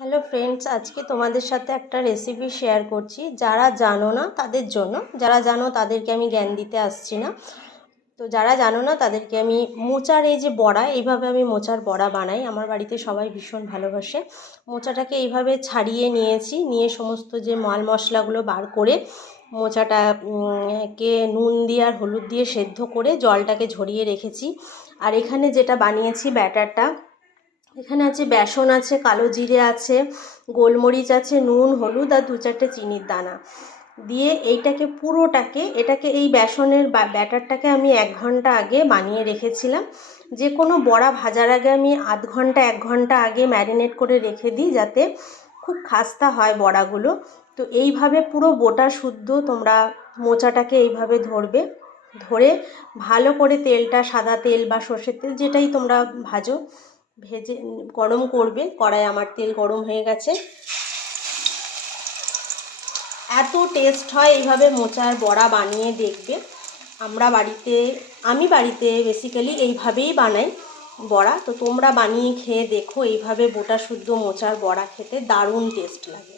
Hello friends, আজকে তোমাদের সাথে একটা রেসিপি শেয়ার করছি। যারা জানো না তাদের জন্য, যারা জানো তাদেরকে আমি জ্ঞান দিতে আসছি না। তো যারা জানো না তাদেরকে আমি মোচার এই যে বড়া, এইভাবে আমি মোচার বড়া বানাই। আমার বাড়িতে সবাই ভীষণ ভালোবাসে। মোচাটাকে এইভাবে ছাড়িয়ে নিয়েছি, নিয়ে সমস্ত যে মাল মশলাগুলো বার করে মোচাটা কে নুন দিয়ে আর হলুদ দিয়ে সেদ্ধ করে জলটাকে ঝরিয়ে রেখেছি। আর এখানে যেটা বানিয়েছি ব্যাটারটা, এখানে আছে বেসন, আছে কালো জিরে, আছে গোলমরিচ, আছে নুন, হলুদ আর 2-4টে চিনির দানা দিয়ে এইটাকে পুরোটাকে এই বেসনের ব্যাটারটাকে আমি 1 ঘন্টা আগে বানিয়ে রেখেছিলাম। যে কোনো বড়া ভাজার আগে আমি আধ ঘন্টা 1 ঘন্টা আগে ম্যারিনেট করে রেখে দিই, যাতে খুব খাস্তা হয় বড়াগুলো। তো এইভাবে পুরো গোটা শুদ্ধ তোমরা মোচাটাকে এইভাবে ধরবে, ধরে ভালো করে তেলটা, সাদা তেল বা সর্ষের তেল যেটাই তোমরা ভাজো, ভেজে গরম করবে। কড়াই আমার তেল গরম হয়ে গেছে। এত টেস্ট হয় এইভাবে মোচার বড়া বানিয়ে দেখবে। আমি বাড়িতে বেসিক্যালি এইভাবেই বানাই বড়া। তো তোমরা বানিয়ে খেয়ে দেখো, এইভাবে গোটা শুদ্ধ মোচার বড়া খেতে দারুণ টেস্ট লাগে।